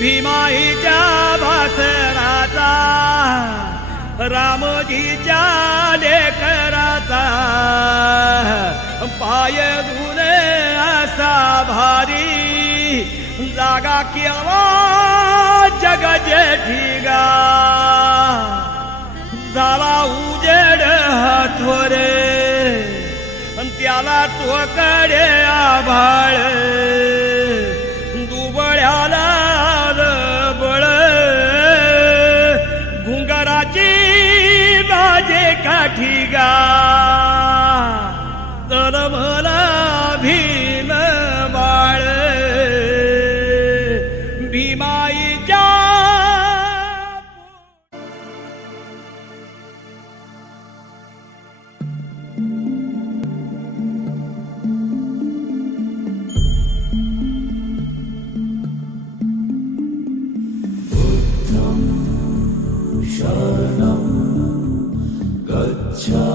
भीमाईच्या भासराचा रामजीच्या लेकराचा पाय धुने असा भारी जागा केवा जग जेठीगा झाला उजेड थोरे त्याला त्याला तोकडे आभाळ. दुबळ्याला बाजे काठीगा तर मला भीम बाळ। भीमाईच्या touch.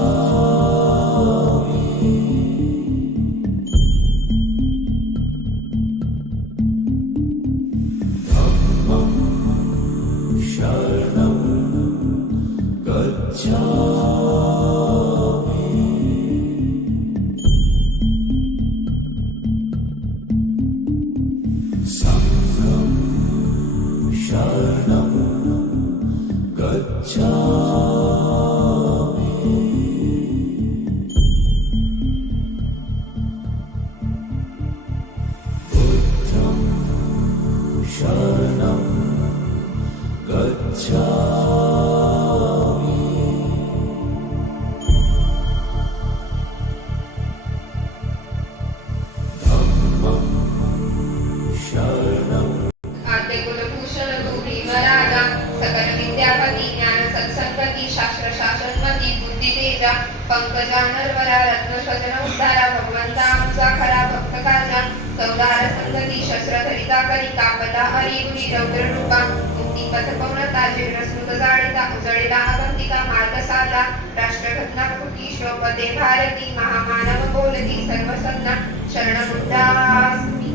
चौदार शस्त्रधरिता करिता कदा हरी गुरी रौद्र रूपा मुक्ती पथ पौनता जीर्ण स्मृत जाळिता उजळिला अगंतिका मार्ग साधला. राष्ट्रघटना कुटी श्लोपदे भारती महामानव बोलती सर्व सन्ना शरण बुद्धास्मी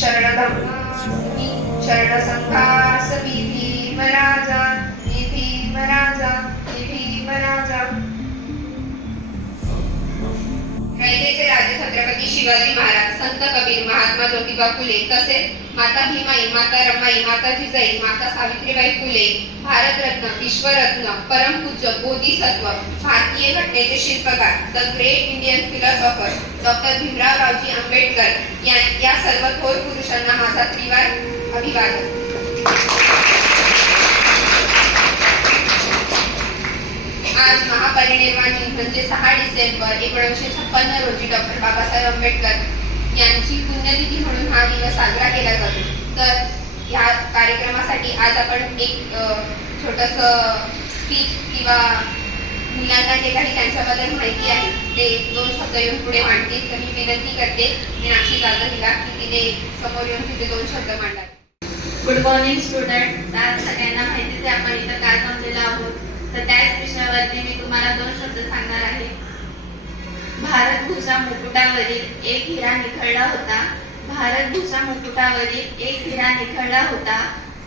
शरणधम्मास्मी शरणसंघासमी भीमराजा मी भीमराजा मी भीमराजा रयतेचे राजे छत्रपती शिवाजी महाराज संत कबीर महात्मा ज्योतिबा फुले तसेच माता भीमाई माता रमाई माता जिजाई माता सावित्रीबाई फुले भारतरत्न विश्वरत्न परमपूज्य बोधिसत्व भारतीय घटनेचे शिल्पकार the great Indian philosopher doctor भीमरावरावजी Ambedkar या या सर्व थोर पुरुषांना माझा त्रिवार अभिवादन. आज महापरिनिर्वाण दिन म्हणजे सहा डिसेंबर एकोणीसशे छप्पन्न रोजी डॉक्टर बाबासाहेब आंबेडकर यांची पुण्यतिथी म्हणून हा दिवस साजरा केला जातो. तर ह्या कार्यक्रमासाठी आज आपण एक छोटस स्पीच किंवा मुलांना जे काही त्यांच्याबद्दल माहिती आहे ते दोन शब्द येऊन पुढे मांडतील. तर मी विनंती करते मीनाक्षी जाधव हिला की तिने समोर येऊन तिथे दोन शब्द मांडावे. गुड मॉर्निंग स्टुडंट आज सगळ्यांना माहितीच आहे आपण इथं काय जमलेलो आहोत. तर त्याच विषयावरती मी तुम्हाला दोन शब्द सांगणार आहे. भारतभूषा मुकुटावरील एक हिरा निखळला होता. भारतभूषा मुकुटावरील एक हिरा निखळला होता.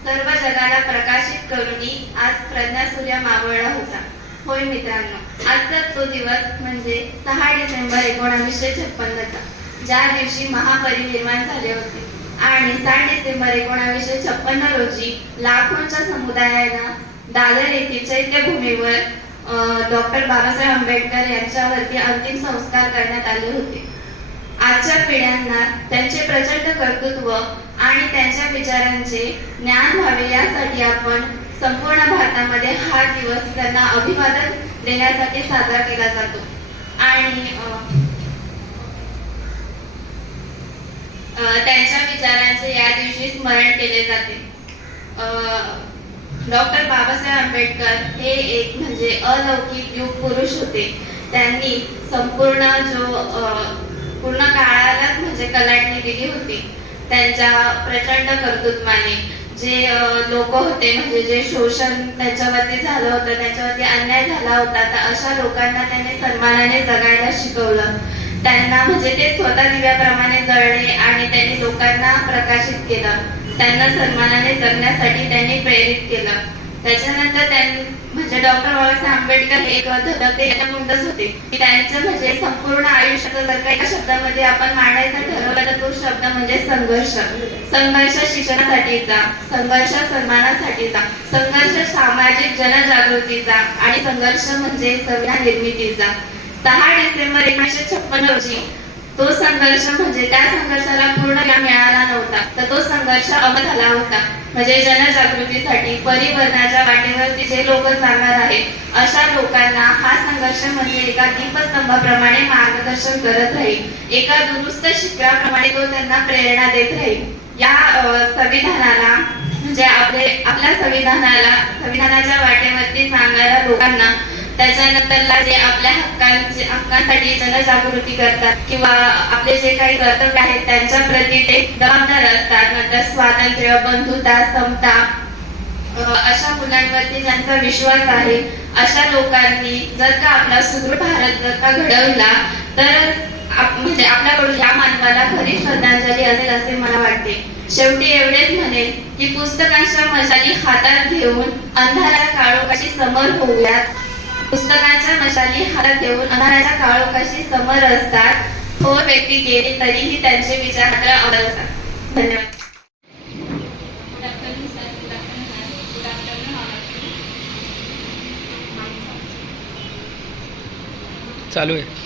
सर्व जगाला प्रकाशित करून आज प्रज्ञा सूर्य मावळला होता. होय मित्रांनो आजचा तो दिवस म्हणजे सहा डिसेंबर एकोणावीसशे छप्पन्नचा ज्या दिवशी महापरिनिर्वाण झाले होते. आणि सात डिसेंबर एकोणावीसशे छप्पन्न रोजी लाखोंच्या समुदायाला दादर येथील चैत्यभूमीवर डॉक्टर बाबासाहेब आंबेडकर यांच्यावरती अंतिम संस्कार करण्यात आले होते. आजच्या पिढ्यांना त्यांचे प्रचंड कर्तृत्व आणि त्यांच्या विचारांचे ज्ञान व्हावे यासाठी आपण संपूर्ण भारतामध्ये हा दिवस त्यांना अभिवादन देण्यासाठी साजरा केला जातो. आणि अं, त्यांच्या विचारांचे या दिवशी स्मरण केले जाते. डॉक्टर बाबासाहेब आंबेडकर हे एक म्हणजे अलौकिक युग पुरुष होते. त्यांनी संपूर्ण जो पूर्ण काळालाच म्हणजे कलाटणी दिली होती. त्यांच्या प्रचंड कर्तृत्वाने जे लोक होते म्हणजे जे शोषण त्यांच्यावरती झालं होतं त्यांच्यावरती अन्याय झाला होता तर अशा लोकांना त्यांनी सन्मानाने जगायला शिकवलं. त्यांना म्हणजे ते स्वतः दिव्याप्रमाणे जळले आणि त्यांनी लोकांना प्रकाशित केलं. त्यांना सन्मानाने जगण्यासाठी त्यांनी प्रेरित केलं. त्याच्यानंतर म्हणजे डॉक्टर बाबासाहेब आंबेडकर हे एक धडकते होते. त्यांचं म्हणजे संपूर्ण आयुष्याचं जर काही शब्दामध्ये आपण मांडायचा ठरवलं तर तो शब्द म्हणजे संघर्ष. संघर्ष शिक्षणासाठीचा संघर्ष सन्मानासाठीचा संघर्ष सामाजिक जनजागृतीचा आणि संघर्ष म्हणजे संविधान निर्मितीचा. सहा डिसेंबर एकोणीसशे छप्पन रोजी तो संघर्ष म्हणजे त्या संघर्षाला पूर्ण मिळाला नव्हता तर तो संघर्ष अमर झाला होता. म्हणजे जनजागृतीसाठी परिवर्तनाच्या वाटेवरती जे लोक जाणार आहेत अशा लोकांना हा संघर्ष म्हणजे एका दीपस्तंभाप्रमाणे मार्गदर्शन करत राहील. एका दुरुस्त शिखराप्रमाणे तो त्यांना प्रेरणा देत राहील. या संविधानाला म्हणजे आपले आपल्या संविधानाला संविधानाच्या वाटेवरती जाणाऱ्या लोकांना त्याच्यानंतरला जे आपल्या हक्कांचे हक्कांसाठी जनजागृती करतात किंवा आपले जे काही कर्तव्य आहेत त्यांच्या प्रती ते जबाबदार असतात. नंतर स्वातंत्र्य बंधुता समता अशा मुलांवरती ज्यांचा विश्वास आहे अशा लोकांनी जर का आपला सुदृढ भारत जर का घडवला तर आप- म्हणजे आपल्याकडून या मानवाला खरी श्रद्धांजली असेल असे मला वाटते. शेवटी एवढेच म्हणेल की पुस्तकांच्या मशाली हातात घेऊन अंधारा काळोखाशी समर होऊयात. पुस्तकांच्या मशाली हातात घेऊन अंधाराच्या काळोखाशी समर असतात. थोर व्यक्ती गेले तरीही त्यांचे विचार मात्र असतात धन्यवाद. चालू आहे.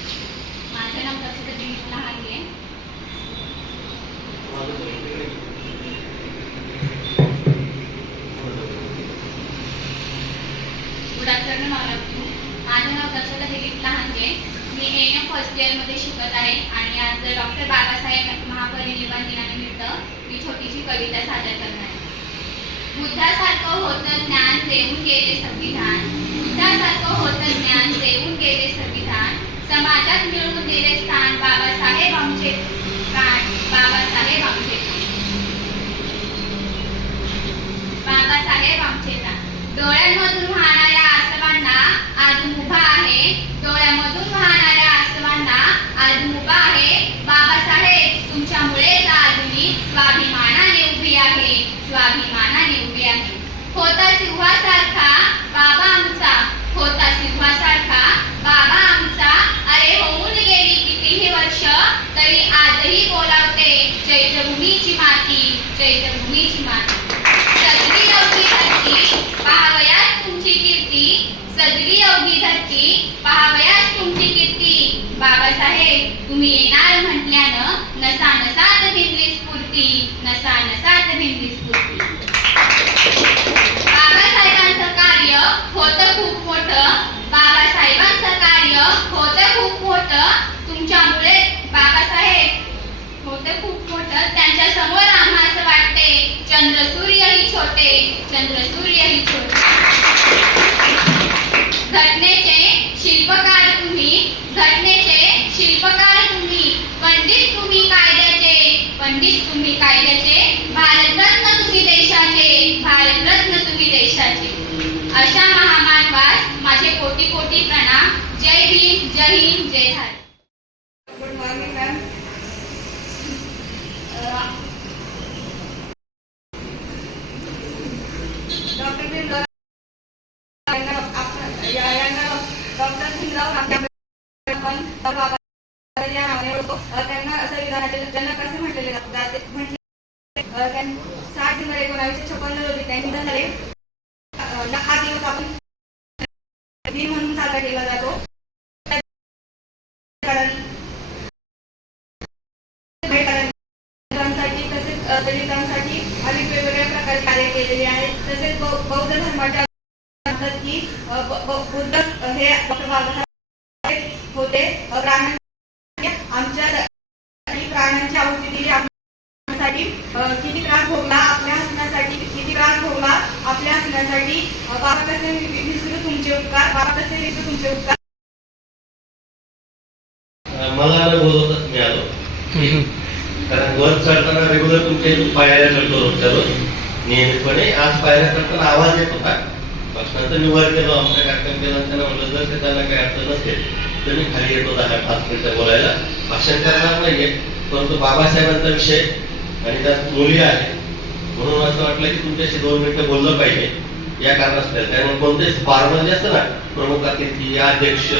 Good afternoon all of you माझं नाव दक्षता दिलीप लहानगे मी ए एम फर्स्ट इयरमध्ये शिकत आहे आणि आज डॉक्टर बाबासाहेब महापरिनिर्वाण दिनानिमित्त मी छोटीशी कविता सादर करणार बुद्धासारखं होतं ज्ञान देऊन गेले संविधान. बुद्धासारखं होतं ज्ञान देऊन गेले संविधान. समाजात मिळवून दिले स्थान बाबासाहेब आमचे प्राण बाबासाहेब आमचे बाबासाहेब आमचे प्राण. डोळ्यांमधून वाहणार आज मुभा आहे डोळ्यामधून नसा नसात भिनली स्फूर्ती नसा नसात भिनली स्फूर्ती. बाबासाहेबांचं कार्य होतं खूप मोठं. बाबासाहेबांचं कार्य होतं खूप मोठं. तुमच्यामुळे बाबासाहेब होतं खूप मोठं. त्यांच्यासमोर आम्हा असं वाटते चंद्र सूर्य ही छोटे चंद्र सूर्य ही छोटे. घटने शिल्पकार तुम्ही घटनेचे शिल्पकार तुम्ही पंडित तुम्ही कायद्याचे पंडित तुम्ही कायद्याचे भारतरत्न तुम्ही देशाचे भारतरत्न तुम्ही देशाचे. अशा महामानवास माझे कोटी कोटी प्रणाम. जय भीम जय हिंद जय Bharat good morning ma'am doctor Bhimrao यांना आपण या- यांना डॉक्टर भीमराव आंबेडकर आपण बाबा या नावाने ओळखतो अ, त्यांना संविधानाचे जनक असे म्हटलेले जाते म्हटले अ, त्यां- सात डिसेंबर एकोणावीसशे छप्पन्न रोजी त्यांनी निधन झाले अ, हा दिवस आपण दिन साजरा केला जातो दलितांसाठी अनेक वेगवेगळ्या प्रकारे कार्य केलेले आहेत तसेच बौद्ध धर्माच्या की बुद्ध हे होते. अ, आमच्या साठी आहुती दिली आमच्यासाठी किती त्रास भोगला आपल्या हसण्यासाठी किती त्रास भोगला आपल्या हसण्यासाठी अ, बाबा कसे विसरू तुमचे उपकार. बाबा कसे विसरू तुमचे उपकार. मला बोलवताच मी आलो. कारण वर चढताना रेग्युलर तुमच्या पायऱ्या चढतो रोजच्या रोज. नियमितपणे आज पायऱ्या चढताना आवाज येत होता. मग नंतर मी वर गेलो आमच्या कार्यक्रम केला त्यांना म्हटलं जर ते त्यांना काही अडचण नसेल तर मी खाली येत होता ह्या पाच मिनिटं बोलायला. भाषण करणार नाहीये परंतु बाबासाहेबांचा विषय आणि त्यात मुली आहेत म्हणून असं वाटलं की तुमच्याशी दोन मिनिटं बोललं पाहिजे. या कारणास्तव. कारण कोणतेच फॉर्मल जे असतं ना प्रमुख अतिथी अध्यक्ष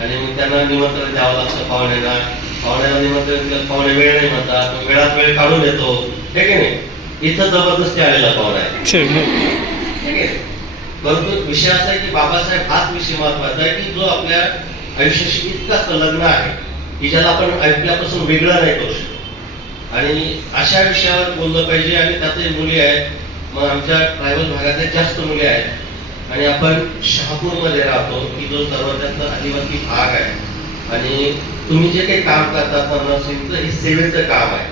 आणि मग त्यांना निमंत्रण द्यावं लागतं पाहुण्यांना. पाहुण्याला निमंत्रण दिलं पाहुणे वेळ नाही म्हणतात. वेळात वेळ काढून येतो हे की नाही? इथं जबरदस्ती आलेला पाहुणा आहे. ठीक आहे. परंतु विषय असा आहे की बाबासाहेब हाच विषय महत्त्वाचा आहे की जो आपल्या आयुष्याशी इतका संलग्न आहे की ज्याला आपण ऐकल्यापासून वेगळं नाही करू शकत. आणि अशा विषयावर बोललं पाहिजे आणि त्यातही मुली आहेत मग आमच्या ट्रायबल भागात जास्त मुली आहेत. आणि आपण शहापूरमध्ये राहतो की जो सर्वात जास्त आदिवासी भाग आहे. आणि तुम्ही जे काही काम करतात ना हे सेवेचं काम आहे.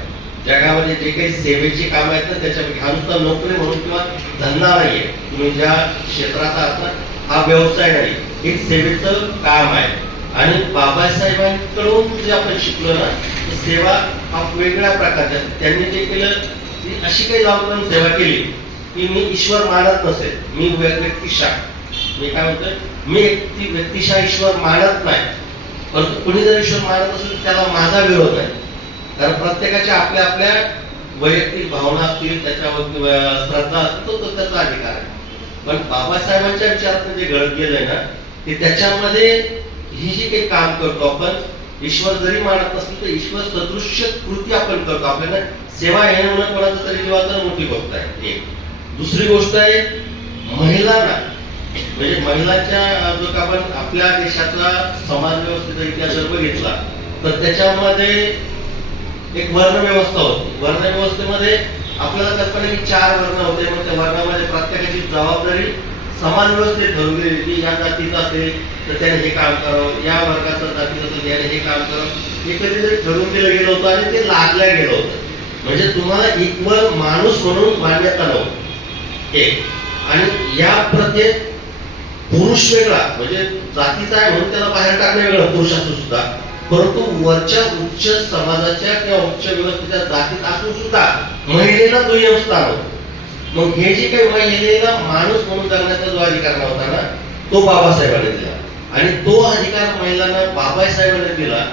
जगामध्ये जे काही सेवेची काम आहेत ना त्याच्यापैकी हा नुसता नोकरी म्हणून किंवा धंदा नाहीये. तुम्ही ज्या क्षेत्रात आहात हा व्यवसाय नाही. हे सेवेचं काम आहे. आणि बाबासाहेबांकडून जे आपण शिकलो ना सेवा हा वेगळ्या प्रकारच्या त्यांनी जे केलं ती अशी काही लावून सेवा केली की मी ईश्वर मानत नसेल मी व्यक्तिशा मी काय म्हणतो मी ती व्यक्तिशा ईश्वर मानत नाही. परंतु कुणी जर ईश्वर मानत असेल तर त्याला माझा विरोध आहे कारण प्रत्येकाच्या आपल्या आपल्या वैयक्तिक भावना असतील त्याच्यावर श्रद्धा असतील तो तो त्याचा अधिकार आहे. पण बाबासाहेबांच्या विचारात जे घडत गेलंय ना ते त्याच्यामध्ये ही जी काही काम करतो आपण ईश्वर जरी मानत नसली तर ईश्वर सदृश्य कृती आपण करतो. आपल्याला सेवा येणं म्हणून कोणाचं तरी जीवाचं मोठी गोष्ट आहे. एक. दुसरी गोष्ट आहे महिलांना म्हणजे महिलांच्या जर जो का आपण आपल्या देशाचा समाज व्यवस्थेचा इतिहास जर बघितला तर त्याच्यामध्ये एक वर्ण व्यवस्था होती. वर्ण व्यवस्थेमध्ये आपल्याला कल्पना की चार वर्ण होते मग त्या वर्णामध्ये प्रत्येकाची जबाबदारी समान व्यवस्थेत ठरवली की या जातीचं असेल तर त्याने हे काम करावं या वर्गाचं जातीचं असेल त्याने हे काम करावं हे कधीतरी ठरवून दिलं गेलं होतं आणि ते लादलं गेलं होतं. म्हणजे तुम्हाला इक्वल माणूस म्हणून मान्यता नव्हती. एक आणि या प्रत्येक पुरुष वेगळा. म्हणजे जातीचा आहे म्हणून त्याला बाहेर टाकणं वेगळं पुरुषाचं सुद्धा. परंतु वरच्या उच्च समाजाच्या किंवा उच्च व्यवस्थेच्या जातीत असून सुद्धा महिलेला दुय्यम स्थान होतं. मग हे जे काही महिलेला माणूस म्हणून जगण्याचा जो अधिकार नव्हता ना तो बाबासाहेबांनी दिला. आणि तो अधिकार महिलांना बाबासाहेबांनी दिला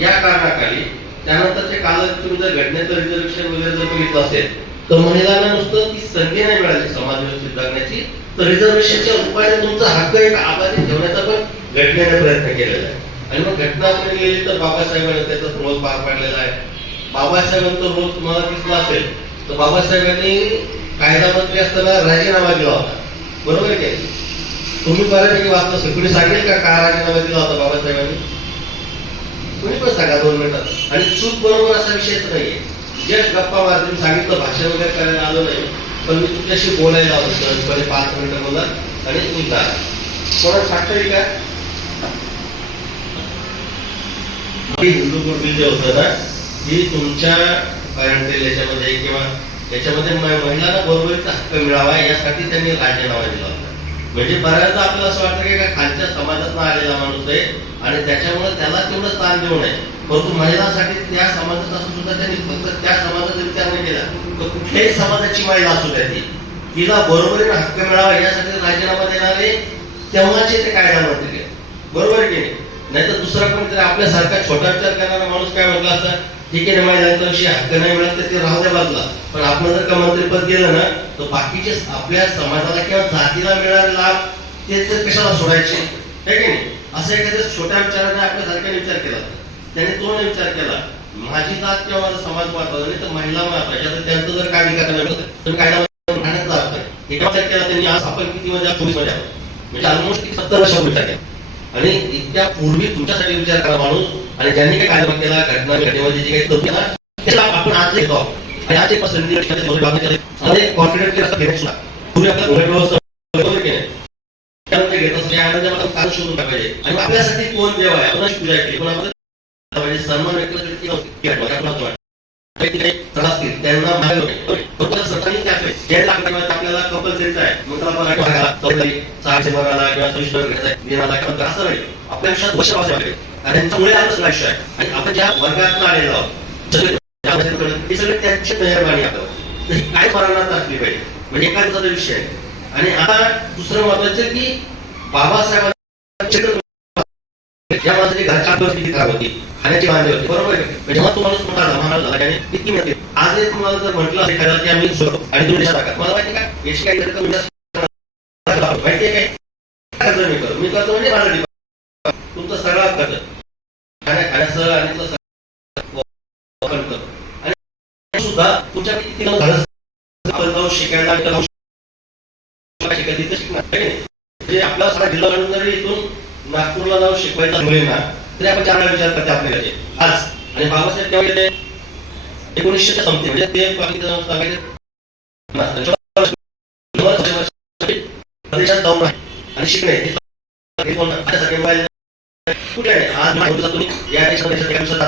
या कारणाखाली त्यानंतरचे काळात तुम्ही जर घटनेचं रिझर्वेशन वगैरे जर बघितलं असेल तर महिलांना नुसतं ती संधी नाही मिळाली समाज व्यवस्थित जगण्याची. तर रिझर्वेशनच्या उपायाने तुमचा हक्क एक आबादी ठेवण्याचा पण घटनेने प्रयत्न केलेला आहे. आणि मग घटना आपण गेली तर बाबासाहेबांनी त्याचा रोल पार पाडलेला आहे. बाबासाहेबांचा रोल तुम्हाला दिसला असेल तर बाबासाहेबांनी कायदा मंत्री असताना राजीनामा दिला होता. बरोबर आहे तुम्ही बऱ्यापैकी वाचलं असेल. कुणी सांगेल का का राजीनामा दिला होता बाबासाहेबांनी? तुम्ही पण सांगा दोन मिनिटात आणि चूक बरोबर असा विषयच नाहीये. जे गप्पा मारतील सांगितलं भाषण वगैरे करायला आलो नाही पण मी तुमच्याशी बोलायला आलो सहजपणे पाच मिनिटं बोला आणि उलटा कोणा सांगता येईल का हिंदू कुटुंब जे होतं ना ही तुमच्या पॅरेंटेल याच्यामध्ये किंवा याच्यामध्ये महिलांना बरोबरीचा हक्क मिळावा यासाठी त्यांनी राजीनामा दिला होता. म्हणजे बऱ्याचदा आपल्याला असं वाटतं की खालच्या समाजातून आलेला माणूस आहे आणि त्याच्यामुळे त्याला तेवढं स्थान देऊ नये परंतु महिलांसाठी त्या समाजात असून सुद्धा त्यांनी फक्त त्या समाजाचा विचार नाही केला. तर कुठल्याही समाजाची महिला असू द्या ती. तिला बरोबरीने हक्क मिळावा यासाठी राजीनामा देणारे तेव्हाचे ते कायदा मंत्री बरोबर आहे की नाही? नाहीतर दुसरा कोणीतरी आपल्यासारखा छोटा विचार करणारा माणूस काय म्हटला असतं? ठीक आहे महिलांचा विषय हक्क नाही मिळत तर ते राहू द्या बाजूला. पण आपण जर का मंत्रीपद गेलं ना तर बाकीचे आपल्या समाजाला किंवा जातीला मिळणारे लाभ ते तर कशाला सोडायचे? आहे की नाही? असं एखाद्या छोट्या विचाराने आपल्यासारख्याने विचार केला. त्याने तो नाही विचार केला. माझी जात किंवा माझा समाज महत्त्वाचा नाही तर महिला महत्त्वाच्या तर त्यांचं जर काय अधिकार मिळत, तर. कायदा राहण्यात एका विचार केला त्यांनी? आज आपण किती मध्ये चोवीसमध्ये आहोत. म्हणजे ऑलमोस्ट सत्तर वर्ष विचार केला आणि इतक्या पूर्वी तुमच्यासाठी विचार करा माणूस. आणि ज्यांनी काही कायदा केला घटना घटनेमध्ये जे काही करून केला ते आपण आज घेतो. आणि आज एक संधी आणि कॉन्फिडंटली असं घेण्यात सुद्धा पूर्वी व्यवस्था त्यामध्ये घेत शोधून टाकायचे. आणि आपल्यासाठी कोण देव आहे कोणाची पूजा केली. आपण सन्मान व्यक्त त्यांना मागे होते. सरकारने काय जे लागतं किंवा आपल्याला compulsory च आहे. चौधरी, सहाशे किंवा सव्वीस घ्यायचा, किंवा आपल्या आयुष्यात वर्ष लागेल. त्यांच्यामुळे आपलं सगळं आयुष्य आहे. आणि आपण ज्या आलेलो आहोत, सगळे हे सगळे त्यांची मेहरबानी काय असली पाहिजे म्हणजे विषय आहे आणि आता दुसरं महत्वाचं की माणसाची घरच्या खराब होती खाण्याची बरोबर आहे जेव्हा तुम्हाला मोठा झाला झाला त्याने मिळते आज तुम्हाला जर म्हटलं असेल की आम्ही आणि तुम्ही टाका मला माहिती का याची काही रक्कम मी जास्त माहिती आहे काय खर्च मी करतो म्हणजे माझं डिपार्टमेंट. तुमचा सगळा आणि करतो आणि सुद्धा तुमच्या किती आपण शिकायला शिकायला शिकणार म्हणजे आपला जिल्हा जरी इथून नागपूरला जाऊन शिकवायचा मुलींना तरी आपण चांगला विचार करते आपल्याकडे आज आणि बाबासाहेब तेव्हा एकोणीसशे संपते म्हणजे ते सांगायचे प्रदेशात जाऊन आहे आणि शिकणे हे कोण मोबाईल कुठे आहे आज माहिती तुम्ही या दिवसात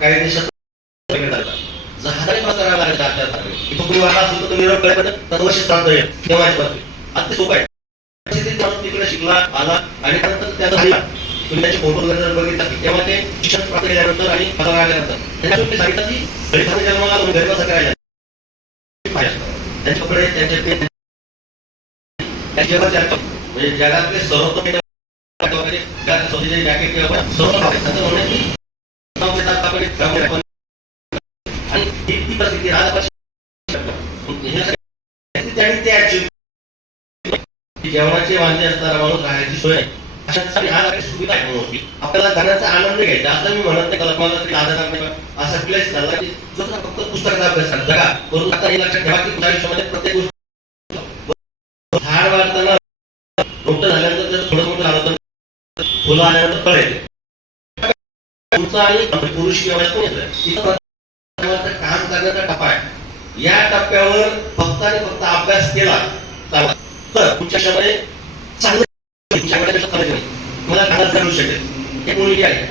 काही देशात जहाजाने प्रवास करावा लागेल असेल तर तुम्ही दरवर्षी येईल सोपं आहे तिकडे शिकला आला आणि नंतर त्याचा तुम्ही त्याचे फोटो वगैरे जर बघितला तेव्हा ते शिक्षण प्राप्त केल्यानंतर आणि पगार आल्यानंतर त्याच्यातून ते सांगितलं की गरीबाने जन्माला तुम्ही गरीब असं करायला त्यांचे ते म्हणजे जगातले सर्वोत्तम वगैरे जेवणाचे वांदे असणारा माणूस राहायची सोय अशा सुविधा होती. आपल्याला जाण्याचा आनंद घ्यायचा असं मी म्हणत नाही कल्पना तरी आधार असा प्लेस झाला की जो फक्त पुस्तकाचा अभ्यास जगा. करून आता हे लक्षात ठेवा की तुझ्या आयुष्यामध्ये प्रत्येक गोष्ट झाड वाढताना मोठं झाल्यानंतर जर थोडं मोठं झालं तर फळ येते आणि पुरुष काम करण्याचा टप्पा आहे. या टप्प्यावर फक्त आणि फक्त अभ्यास केला तर तुमच्या चांगलं मला कानात करू शकेल. एक मुलगी आहे.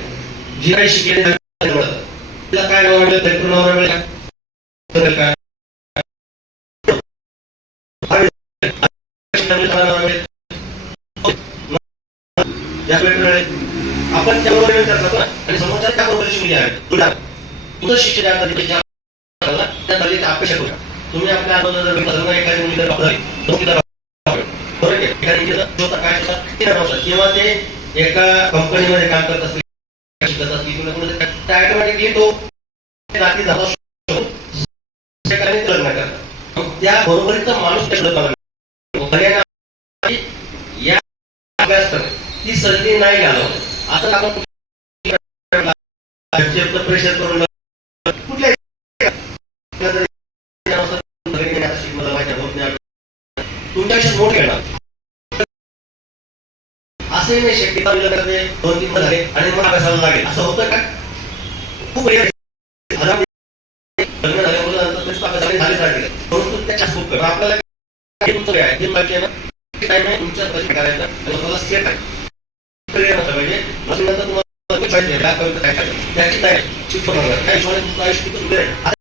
जी काही शिकलेली तिला काय नाव मिळेल तरी काय शिक्षणामध्ये काय नाव मिळेल? या वेळेला आपण त्याबरोबर वेळ करतो ना. आणि समोरच्या त्याबरोबर शिकली आहे तुला तुझं शिक्षण या तरीकेच्या त्या तरीकेची अपेक्षा करू. तुम्ही आपल्या अगोदर जर बघितलं एखादी मुली जर डॉक्टर झाली तर बरोबर आहे एखादी स्वतः काय असतात ते नाही किंवा ते एका कंपनीमध्ये काम करत असतील शिकत असतील किंवा कुठे त्या ऑटोमॅटिकली तो नाती झाला लग्न करतात. त्या बरोबरीचा माणूस त्या शोधत लागला. या अभ्यास करणे. ती संधी नाही घालवत. आता आपण प्रेशर करून कुठल्या तुमच्या मोठे येणार. असंही नाही शक्य दोन तीन झाले आणि मग अभ्यासाला लागेल. असं होतं का? खूप परंतु त्याच्या खूप आपल्याला तुमचं काय आहे? हे माहिती आहे ना? तुमच्या करायचं. आणि सेट आहे. Clear तुम्हाला काय करायचं, काय